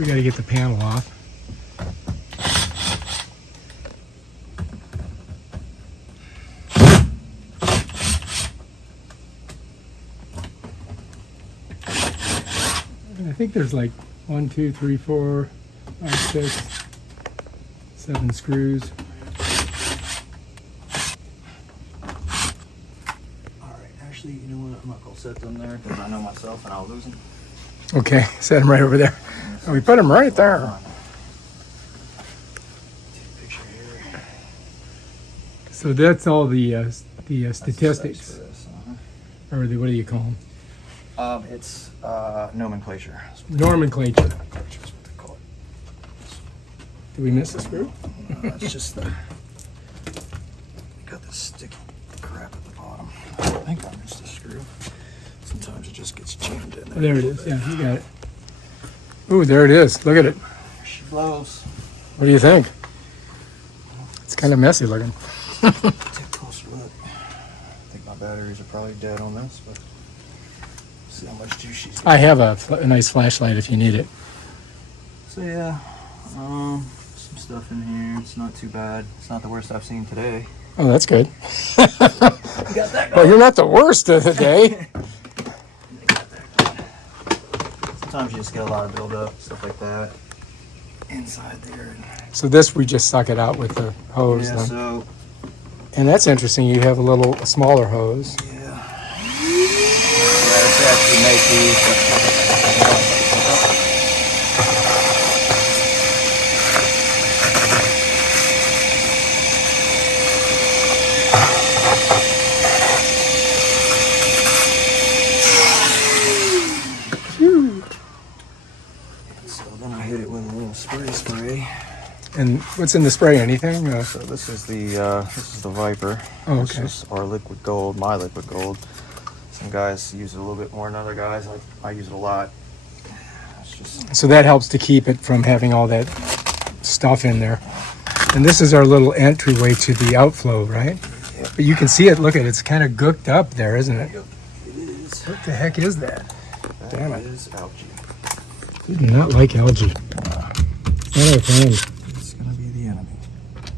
We got to get the panel off. And I think there's like 1, 2, 3, 4, 5, 6, 7 screws. Actually, you know what? I'm not gonna set them there because I know myself and I'll lose them. Okay, set them right over there. Oh, we put them right there. Take a picture here. So that's all the statistics, This, or what do you call them? It's nomenclature. Nomenclature. That's what they call it. Did we miss a screw? No, it's just the got this sticky crap at the bottom. I think I missed a screw. Sometimes it just gets jammed in Oh, there it is. Yeah, you got it. Ooh, there it is. Look at it. There she blows. What do you think? It's kind of messy looking. Take a closer look. I think my batteries are probably dead on this, but see how much juice she's got. I have a nice flashlight if you need it. So yeah, some stuff in here. It's not too bad. It's not the worst I've seen today. Oh, that's good. You got that going. Well, you're not the worst of the day. Sometimes you just get a lot of buildup, stuff like that, inside there. So this, we just suck it out with the hose. Yeah, Then. so And that's interesting. You have a smaller hose. yeah, it's actually make these. Phew. So then I hit it with a little spray. And what's in the spray? Anything? So this is the Viper. Oh, okay. This is our liquid gold, my liquid gold. Some guys use it a little bit more than other guys. I use it a lot. It's just So that helps to keep it from having all that stuff in there. And this is our little entryway to the outflow, right? Yep. But you can see it. Look at it. It's kind of gooked up there, isn't it? Yep, it is. What the heck is that? Damn it. That is algae. We do not like algae. It's not our friend. It's gonna be the enemy.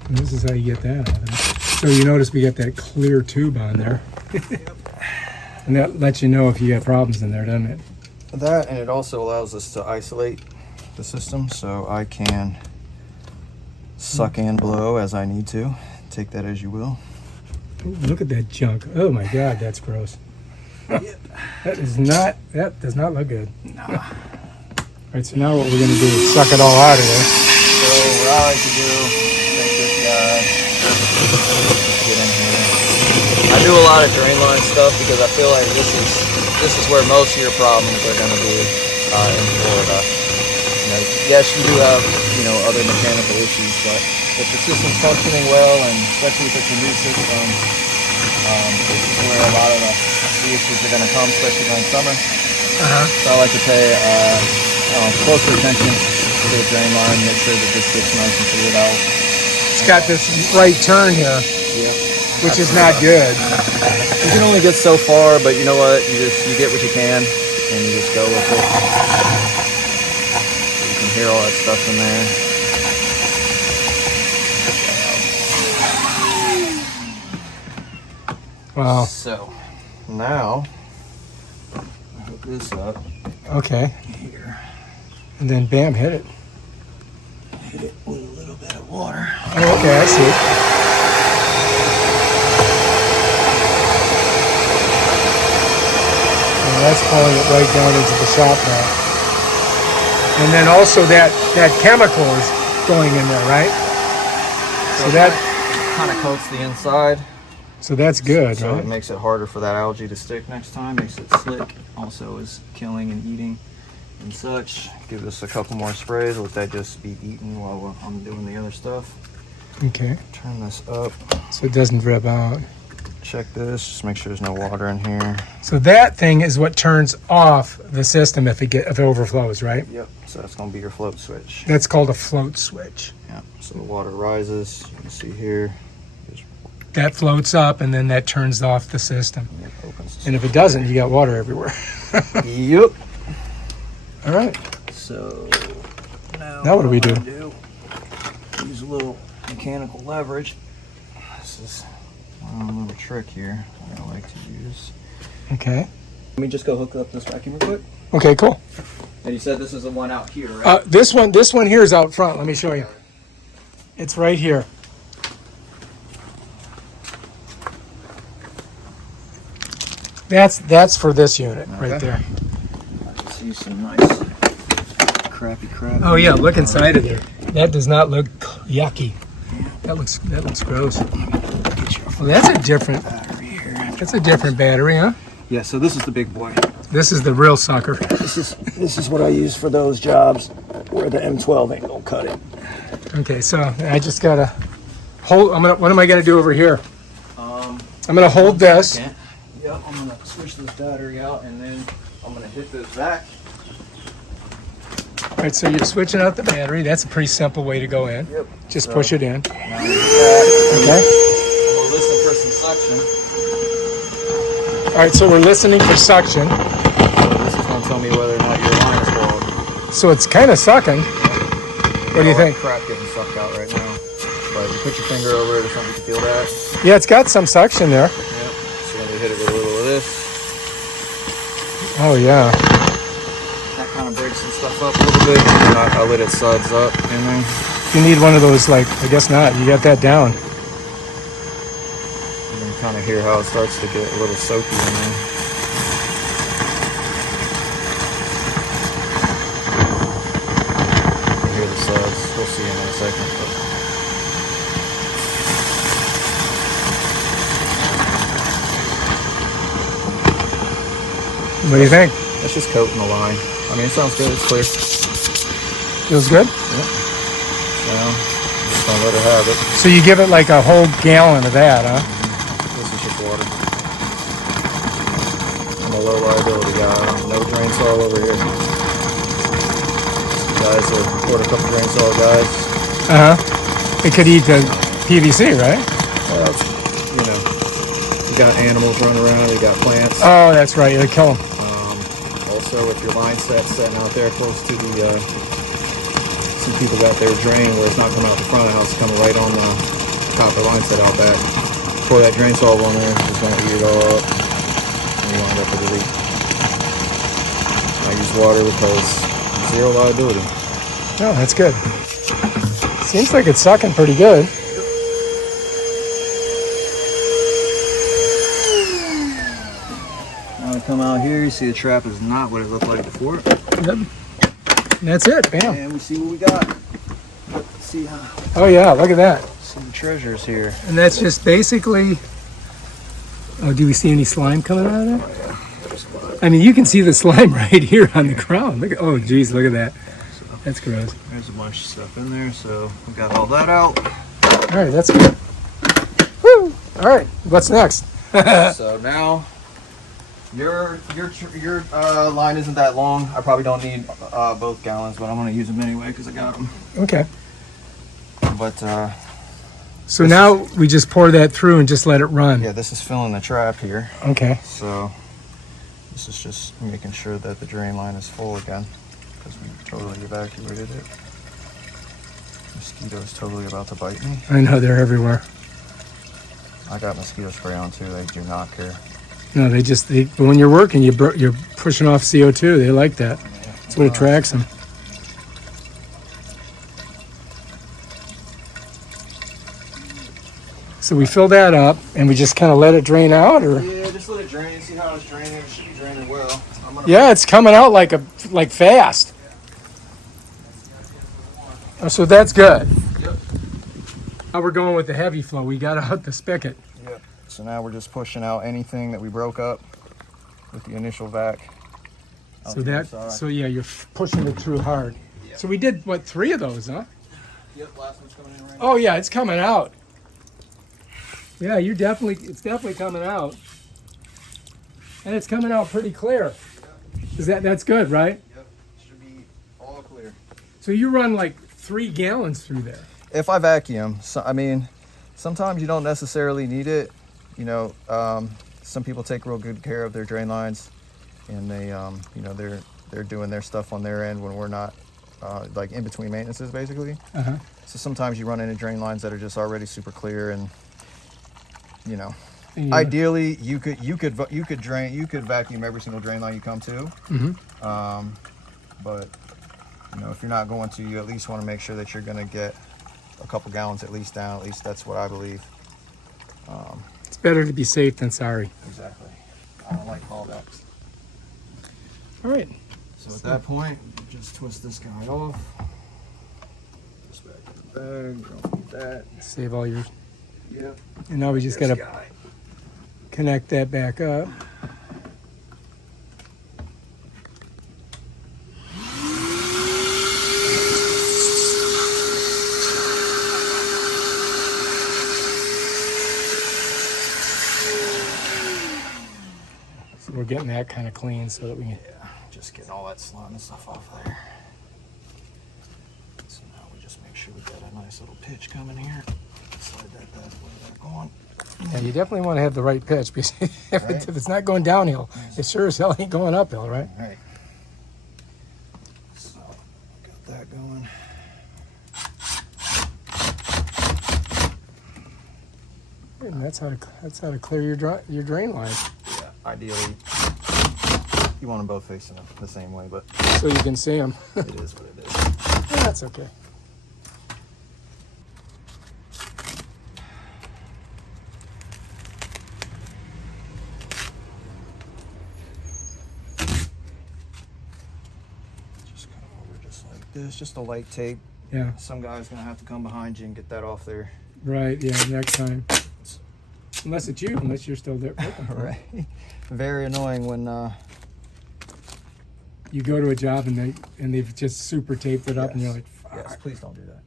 And this is how you get that out of it. So you notice we got that clear tube on there. And that lets you know if you got problems in there, doesn't it? That, and it also allows us to isolate the system, so I can suck and blow as I need to. Take that as you will. Ooh, look at that junk. Oh my God, that's gross. Yep. That does not look good. Nah. All right, so now what we're gonna do is suck it all out of there. So what I like to do, take this guy, get in here. I do a lot of drain line stuff because I feel like this is where most of your problems are going to be in Florida. You know, yes, you do have other mechanical issues, but if the system's functioning well, and especially if it's a new system, this is where a lot of the issues are going to come, especially during summer. So I like to pay closer attention to the drain line, make sure that this gets nice and cleared out. It's got this right turn here, Yeah. which is not good. You can only get so far, but you know what? You get what you can, and you just go with it. So you can hear all that stuff in there. Wow. So now I hook this up Okay. here. And then bam, hit it. Hit it with a little bit of water. Oh, okay, I see. And that's pulling it right down into the shop now. And then also that chemical is going in there, right? So that kind of coats the inside. so that's good, So it right? makes it harder for that algae to stick next time. Makes it slick. Also is killing and eating and such. Give this a couple more sprays. Let that just be eaten while I'm doing the other stuff. Okay. Turn this up. So it doesn't drip out. Check this. Just make sure there's no water in here. So that thing is what turns off the system if it overflows, right? Yep. So that's gonna be your float switch. That's called a float switch. Yeah. So the water rises. You can see here. Just That floats up and then that turns off the system. opens. And if it doesn't, you got water everywhere. Yep. All right. So Now what do we do? Use a little mechanical leverage. This is a little trick here I like to use. Okay. Let me just go hook up this vacuum real quick. Okay, cool. And you said this is the one out here, right? This one here is out front. Let me show you. It's right here. That's for this unit right there. I can see some nice crappy crap. Oh yeah, look inside of there. That does not look yucky. That looks gross. Well, that's a different Battery here. That's a different battery, huh? Yeah, so this is the big boy. This is the real sucker. This is what I use for those jobs where the M12 ain't gonna cut it. Okay, so I just gotta hold. What am I gonna do over here? I'm gonna hold this. Yep, I'm gonna switch this battery out and then I'm gonna hit this vac. All right, so you're switching out the battery. That's a pretty simple way to go in. Yep. Just push it in. Now we do that. Okay. I'm gonna listen for some suction. All right, so we're listening for suction. So this is gonna tell me whether or not your line is clogged. So it's kind of sucking. What do you think? Crap getting sucked out right now. But you put your finger over it or something, you can feel that. Yeah, it's got some suction there. Yep. So I'm gonna hit it with a little of this. Oh yeah. That kind of breaks some stuff up a little bit. And I let it suds up and then You need one of those, like, I guess not. You got that down. you can kind of hear how it starts to get a little soaky in there. You hear the suds. We'll see in a second. But What do you think? that's just coating the line. I mean, it sounds good. It's clear. Feels good? Well, just gonna let it have it. So you give it like a whole gallon of that, huh? This is just water. I'm a low liability guy. No drain saw over here. Guys that report a couple drain saw guys. It could eat the PVC, right? Well, you know, you got animals running around. You got plants. Oh, that's right. It'll kill them. Also, if your line set's setting out there close to the, some people got their drain where it's not coming out the front of the house, it's coming right on the copper line set out back. Pour that drain solve on there, it's gonna eat it all up, and you wind up with a leak. I use water because zero liability. Oh, that's good. Seems like it's sucking pretty good. Now we come out here, you see the trap is not what it looked like before. Yep. That's it. Bam. And we see what we got. Let's see how. Oh yeah, look at that. Some treasures here. And that's just basically. Oh, do we see any slime coming out of there? I mean, you can see the slime right here on the ground. Look at. Oh, geez, look at that. That's gross. There's a bunch of stuff in there, so we got all that out. All right, that's good. Woo! All right, what's next? So now your line isn't that long. I probably don't need both gallons, but I'm gonna use them anyway because I got them. Okay. But So now we just pour that through and just let it run. yeah, this is filling the trap here. Okay. So this is just making sure that the drain line is full again because we totally evacuated it. Mosquitoes totally about to bite me. I know they're everywhere. I got mosquito spray on too. They do not care. No, but when you're working, you're pushing off CO2. They like that. That's what attracts them. So we fill that up and we just kind of let it drain out, or? Yeah, just let it drain. See how it's draining. It should be draining well. Yeah, it's coming out like fast. Oh, so that's good. Yep. Now we're going with the heavy flow. We got out the spigot. Yep. So now we're just pushing out anything that we broke up with the initial vac. So yeah, you're pushing it through hard. Yep. So we did, what, 3 of those, huh? Yep, last one's coming in right now. Oh yeah, it's coming out. Yeah, it's definitely coming out. And it's coming out pretty clear. That's good, right? Yep, should be all clear. So you run like 3 gallons through there. If I vacuum, so, I mean, sometimes you don't necessarily need it. You know, some people take real good care of their drain lines, and they, you know, they're doing their stuff on their end when we're not like in between maintenances, basically. Uh-huh. So sometimes you run into drain lines that are just already super clear, and you know, And ideally you could vacuum every single drain line you come to. But you know, if you're not going to, you at least want to make sure that you're going to get a couple gallons at least down. At least that's what I believe. it's better to be safe than sorry. Exactly. I don't like callbacks. All right. So at that point, just twist this guy off. Just back in the bag. Don't need that. Save all your. Yep. And now we just got to connect that back up. So we're getting that kind of clean so that we can. Yeah, just getting all that slime and stuff off there. So now we just make sure we got a nice little pitch coming here. Slide that way back on. Yeah, you definitely want to have the right pitch because if, Right. if it's not going downhill, it sure as hell ain't going uphill, right? Right. So got that going. And that's how to clear your drain line, Yeah, ideally you want them both facing the same way, but so you can see them. it is what it is. That's okay. Just come over just like this, just a light tape. Yeah. Some guy's gonna have to come behind you and get that off there. Right. Yeah. Next time. Unless it's you, unless you're still there. Right. Very annoying when You go to a job and they've just super taped it up, and you're Yes. like, fuck. yes, please don't do that.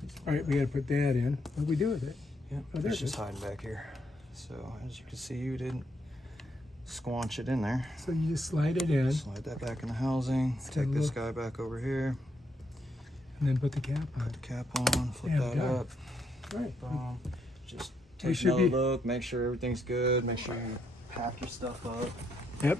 Please don't All right, we got to put that in. What do we do with it? Yeah, Oh, there it's it just is. hiding back here. So as you can see, you didn't squanch it in there. So you just slide it in, Slide that back in the housing. take Take a this look. guy back over here. and then put the cap on. Put the cap on. Flip Yeah, that done. up. Right. Boom. Just We take should another be- look. Make sure everything's good. Make sure you pack your stuff up. Yep.